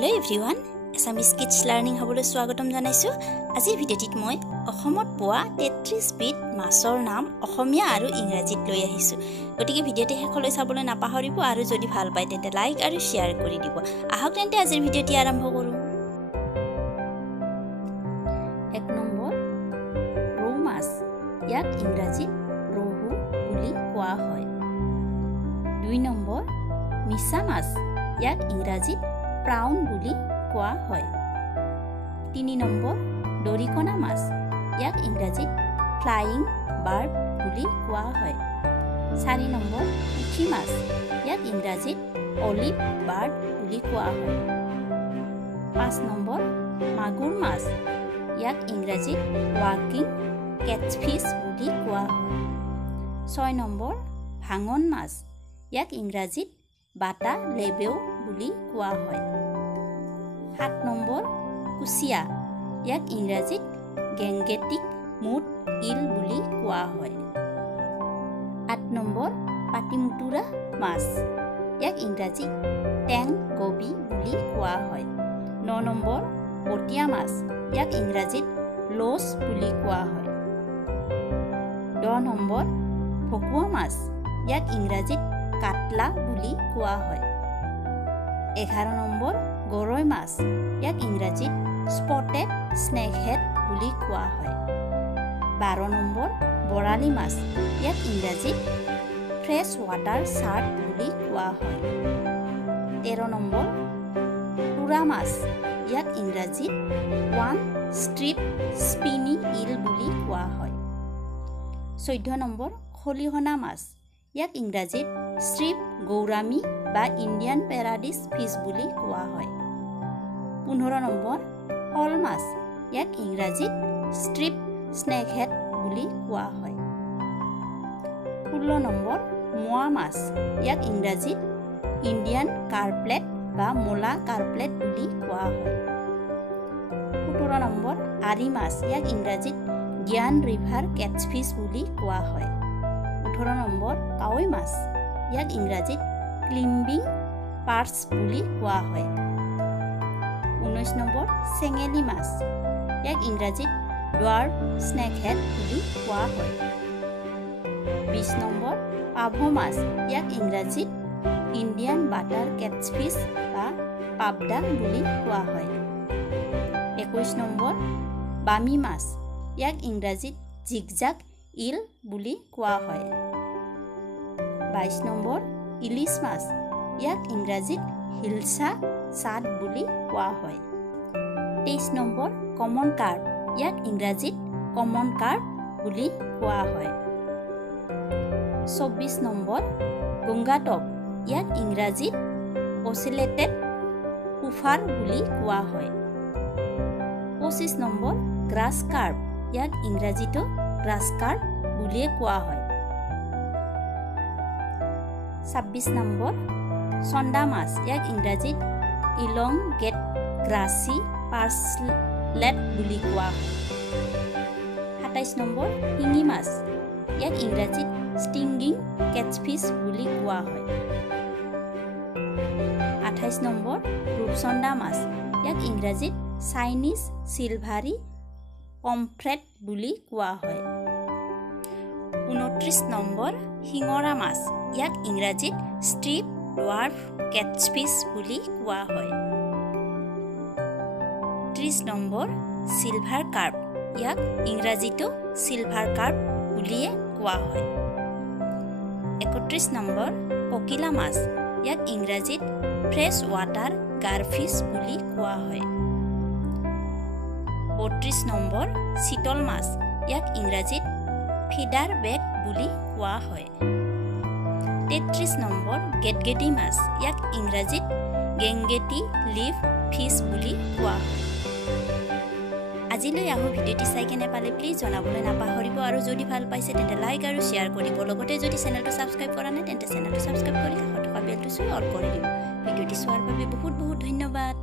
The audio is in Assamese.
Hello everyone, Assamese Kids Learning Habole swagatom janaisu. Ajir videotit moi Ohomot poa 33 bit masor naam Ohomia aru Ingrazit loi ahisu. Gotike videote hekoloi sabole napahoribo aru jodi bhal pai tente like aru share kori dibo. Ahok tente ajir videoti arambho koru. 1 number rohu mas yak Ingrazit rohu buli koa hoy. 2 number misa mas yak Ingrazit prawn buli koa hoy. 3 number dorikona mas yak Ingrazit flying bird buli koa hoy. 4 number puthi mas yak Ingrazit olive bird buli koa hoy. 5 number magur mas yak Ingrazit walking catfish buli koa hoy. 6 number bhangon mas yak Ingrazit bata lebeu buli koa hoy. 7 number kusia yak Ingrazit gangetic mud eel buli koa hoy. 8 number patimutura mas yak Ingrazit tang gobi buli koa hoy. 9 number botia mas yak Ingrazit los buli koa hoy. 10 number phokua mas yak Ingrazit katla buli koa hoy. 11 number goroi mas yak Ingrazit spotted snakehead buli koa hoy. 12 number borali mas yak Ingrazit fresh water shark buli koa hoy. 13 number tura mas yak Ingrazit one strip spinny eel buli koa hoy. 14 number kholihoনা mas yak Ingrazit strip gourami বা ইন্ডিয়ান প্যারাডিস ফিশ বুলি কোৱা হয়। 15 নম্বৰ হল মাছ ইয়াক ইংৰাজীত স্ট্ৰিপ স্নেকহেড বুলি কোৱা হয়। 16 নম্বৰ মোৱা মাছ ইয়াক ইংৰাজীত ইন্ডিয়ান কাৰ্পলেট বা মোলা কাৰ্পলেট বুলি কোৱা হয়। 17 নম্বৰ আৰি মাছ ইয়াক ইংৰাজীত জ্ঞান ৰিভাৰ কেটফিছ বুলি কোৱা হয়। 18 নম্বৰ কাৱৈ মাছ ইয়াক ইংৰাজীত ক্লিম্বিং পাৰ্টস বুলি কোৱা হয়। 19 নম্বৰ চেঙেলি মাছ ইয়াক ইংৰাজীত ডুৱাৰ্ফ স্নেকহেড বুলি কোৱা হয়। 20 নম্বৰ পাভ মাছ ইয়াক ইংৰাজীত ইণ্ডিয়ান বাটাৰ কেটফিছ বা পাবদা বুলি কোৱা হয়। 21 নম্বৰ বামি মাছ ইয়াক ইংৰাজীত জিগজাগ ইল বুলি কোৱা হয়। 22 নম্বৰ ইলিছ মাছ ইয়াক ইংৰাজীত হিলসা সাদ বুলি কোৱা হয়। 23 নম্বৰ কমন কাৰ্প ইয়াক ইংৰাজীত কমন কাৰ্প বুলি কোৱা হয়। 24 নম্বৰ গংগাটপ ইয়াক ইংৰাজীত অচিলেটেড কুফাৰ বুলি কোৱা হয়। 25 নম্বৰ গ্ৰাছ কাৰ্প ইয়াক ইংৰাজীতো গ্ৰাছ কাৰ্প বুলি কোৱা হয়। 26 নম্বৰ চন্দা মাছ ইয়াক ইংৰাজীত ইলংগেট গ্ৰাসি পাৰ্সলেট বুলি কোৱা হয়। 27 নম্বৰ শিঙি মাছ ইয়াক ইংৰাজীত ষ্টিংগিং কেটফিছ বুলি কোৱা হয়। 28 নম্বৰ ৰূপচন্দা মাছ ইয়াক ইংৰাজীত চাইনিজ চিলভাৰী পমফ্ৰেট বুলি কোৱা হয়। 29 নম্বৰ শিঙৰা মাছ ইয়াক ইংৰাজীত ষ্ট্ৰিপ ডুৱাৰ্ফ কেটফিছ বুলি কোৱা হয়। 30 নম্বৰ চিলভাৰ কাৰ্প ইয়াক ইংৰাজীতো চিলভাৰ কাৰ্প বুলিয়ে কোৱা হয়। 31 নম্বৰ পকিলা মাছ ইয়াক ইংৰাজীত ফ্ৰেছ ৱাটাৰ গাৰফিছ বুলি কোৱা হয়। 32 নম্বৰ চিতল মাছ ইয়াক ইংৰাজীত ফিডাৰ বেক বুলি কোৱা হয়। 33 নম্বৰ গেটগেটি মাছ ইয়াক ইংৰাজীত গেংগেটি লিভ ফিছ বুলি কোৱা হয়। আজিলৈ আহো ভিডিঅ'টি চাই কেনে পালে প্লিজ জনাবলৈ নাপাহৰিব আৰু যদি ভাল পাইছে তেন্তে লাইক আৰু শ্বেয়াৰ কৰিব। লগতে যদি চেনেলটো ছাবস্ক্ৰাইব কৰা নাই তেন্তে চেনেলটো ছাবস্ক্ৰাইব কৰি কাষত থকা বেলটো চুই অল কৰি দিব। ভিডিঅ'টি চোৱাৰ বাবে বহুত বহুত ধন্যবাদ।